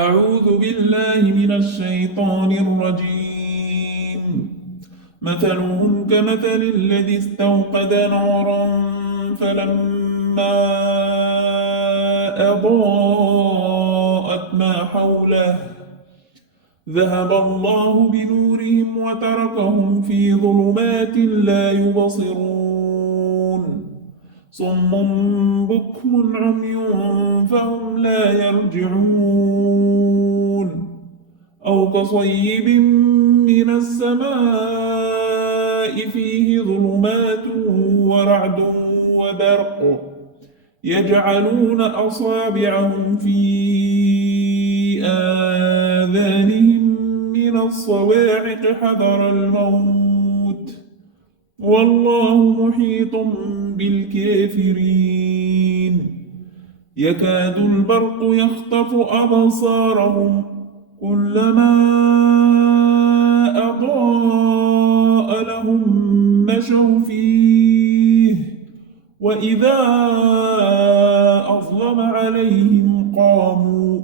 أعوذ بالله من الشيطان الرجيم. مثلهم كمثل الذي استوقد نارا فلما أضاءت ما حوله ذهب الله بنورهم وتركهم في ظلمات لا يبصرون. صم بكم عمي فهم لا يرجعون. أو كصيب من السماء فيه ظلمات ورعد وبرق يجعلون أصابعهم في آذانهم من الصواعق حذر الموت والله محيط بالكافرين. يكاد البرق يخطف أبصارهم كلما أضاء لهم مشوا فيه وإذا أظلم عليهم قاموا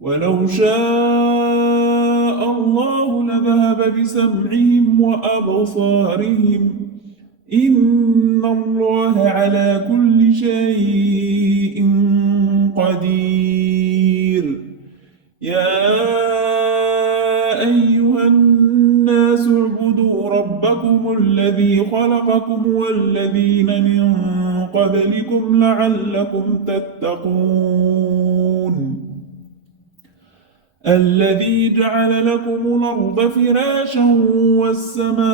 ولو شاء الله لذهب بسمعهم وأبصارهم إن الله على كل شيء قدير. يا أيها الناس اعبدوا ربكم الذي خلقكم والذين من قبلكم لعلكم تتقون. الذي جعل لكم الأرض فراشا والسماء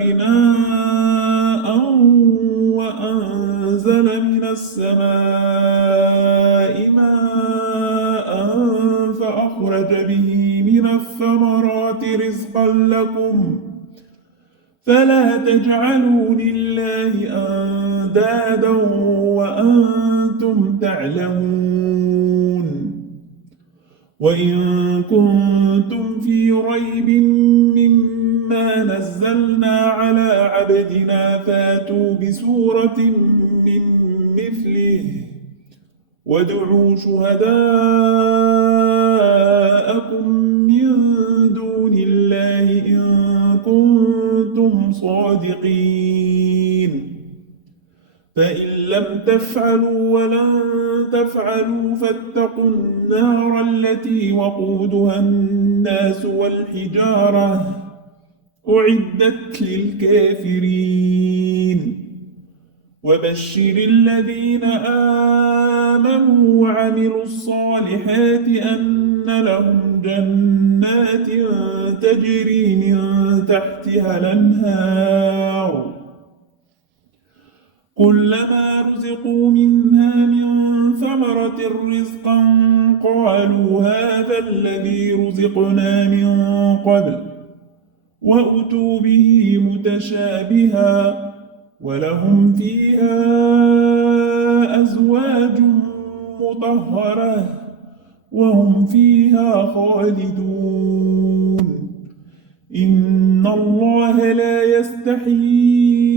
بناء وأنزل من السماء ماء فأخرج به من الثمرات رزقا لكم فلا تجعلوا لله أندادا وأنتم تعلمون. وإن كنتم في ريب مما نزلنا على عبدنا فاتوا بسورة من مثله وادعوا شهداءكم من دون الله إن كنتم صادقين. فإن لم تفعلوا ولن تفعلوا فاتقوا النار التي وقودها الناس والحجارة أعدت للكافرين. وبشر الذين آمنوا وعملوا الصالحات أن لهم جنات تجري من تحتها الأنهار كلما رزقوا منها من ثمرة رزقا قالوا هذا الذي رزقنا من قبل وأتوا به متشابها ولهم فيها أزواج مطهرة وهم فيها خالدون. إن الله لا يستحيي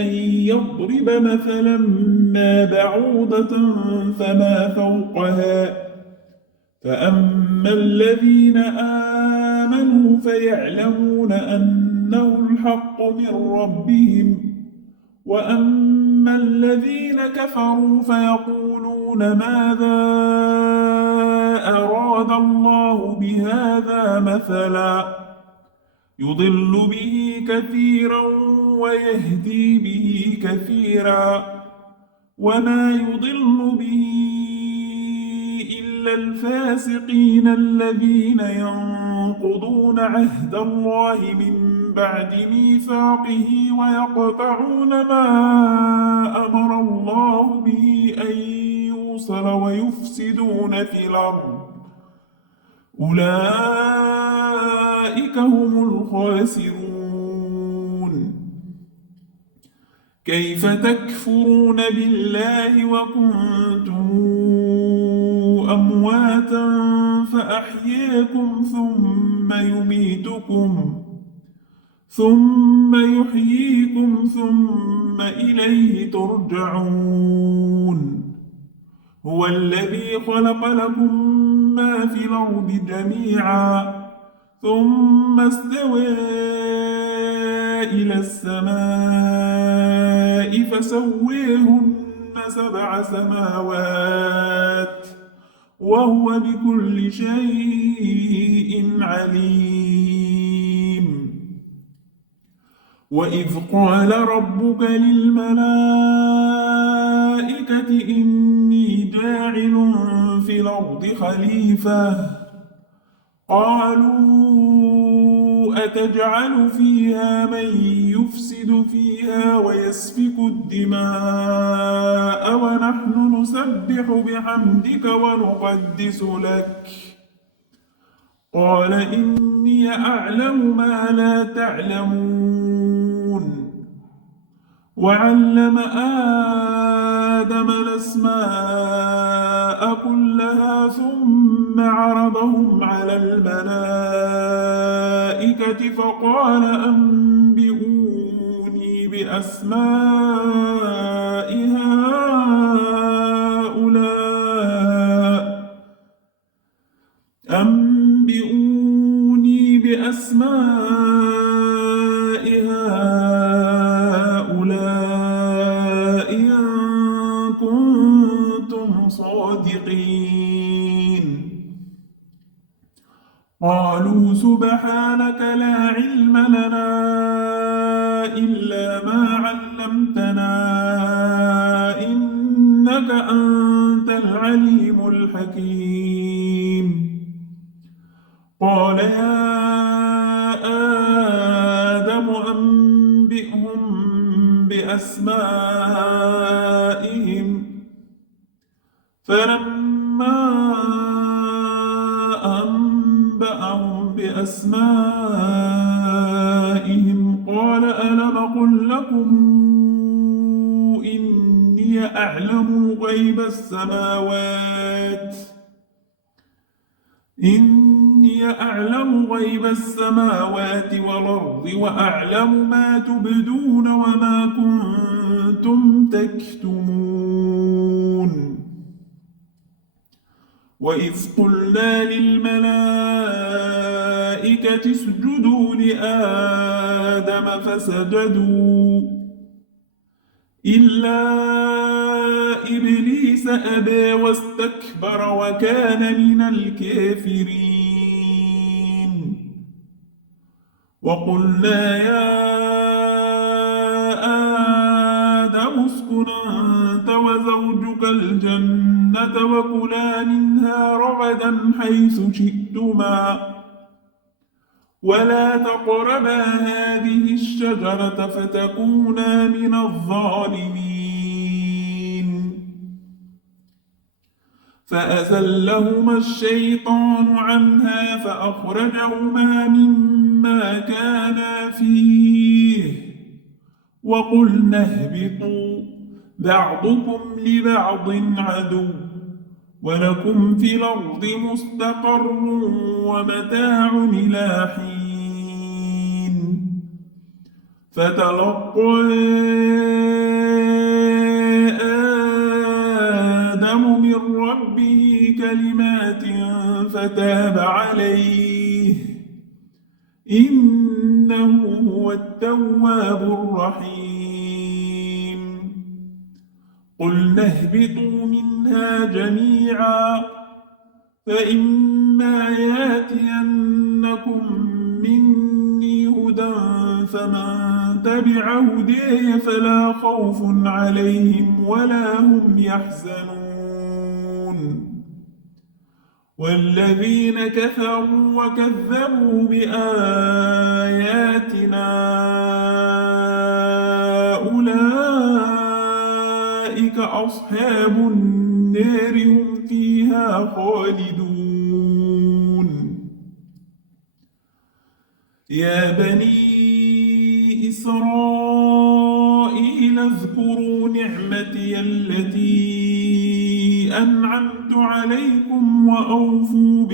أن يضرب مثلا ما بعوضة فما فوقها فأما الذين آمنوا فيعلمون أنه الحق من ربهم وأما الذين كفروا فيقولون ماذا أراد الله بهذا مثلا يضل به كثيرا ويهدي به كثيرا وما يضل به إلا الفاسقين الذين ينقضون عهد الله من بعد ميثاقه ويقطعون ما أمر الله به أن يوصل ويفسدون في الأرض أولئك هم الخاسرون. كيف تكفرون بالله وكنتم أمواتا فأحياكم ثم يحييكم ثم إليه ترجعون. هو الذي خلق لكم ما في الأرض جميعا ثم استوى إلى السماء فسويهن 7 سماوات وهو بكل شيء عليم. وإذ قال ربك للملائكة إني جاعل في الأرض خليفة قالوا أتجعل فيها من يفسد فيها ويسفك الدماء ونحن نسبح بحمدك ونقدس لك قال إني أعلم ما لا تعلمون. وعلم آدم الأسماء كلها ثم عرضهم على الملائكة فقال أنبئوني بأسماء هؤلاء إن كنتم صادقين. قالوا سبحانك لا علم لنا إلا ما علمتنا إنك أنت العليم الحكيم. قال يا آدم أنبئهم بأسمائهم فلما أنبأهم بأسمائهم قال ألم أقل لكم إني أعلم غيب السماوات والأرض وأعلم ما تبدون وما كنتم تكتمون. وإذ قلنا للملائكة اسجدوا لآدم فسجدوا إلا إبليس أبى واستكبر وكان من الكافرين. وقلنا يا آدم اسكن أنت وزوجك الجنة وكلا منها رغدا حيث شئتما ولا تقربا هذه الشجرة فتكونا من الظالمين. فأزلهما الشيطان عنها فأخرجهما مما كانا فيه وقلنا اهبطوا بعضكم لبعض عدو ولكم في الأرض مستقر ومتاع إلى حين. فتلقى آدم من ربه كلمات فتاب عليه إنه هو التواب الرحيم. قلنا اهبطوا منها جميعا فإما ياتينكم مني هدى فمن تبع هداي فلا خوف عليهم ولا هم يحزنون. والذين كفروا وكذبوا بآياتنا أولئك أصحاب النار هم فيها خالدون. يا بني إسرائيل اذكروا نعمتي التي أنعمت عليكم وأوفوا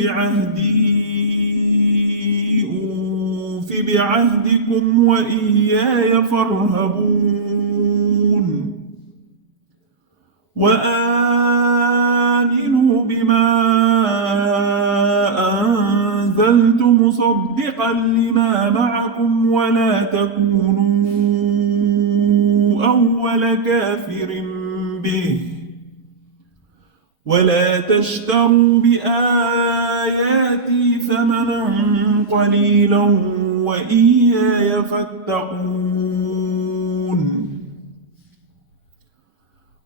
أوف بعهدكم وإياي فارهبون. وآتوا آمنوا بما أنزلت مصدقا لما معكم ولا تكونوا أول كافر به ولا تشتروا بآياتي ثمنا قليلا وإياي فاتقون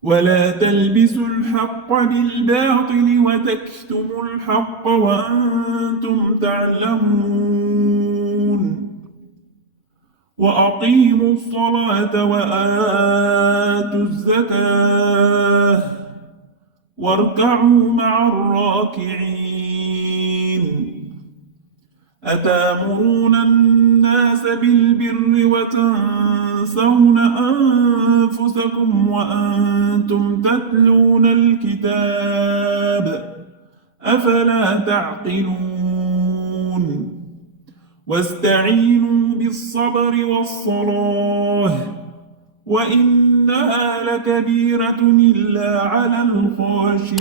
ولا تلبسوا الحق بالباطل وتكتموا الحق وأنتم تعلمون وأقيموا الصلاة وآتوا الزكاة واركعوا مع الراكعين أتامرون الناس بالبر وتنسون أنفسكم وأنتم تتلون الكتاب أفلا تعقلون واستعينوا بالصبر والصلاة وإنها لكبيرة إلا على الخاشعين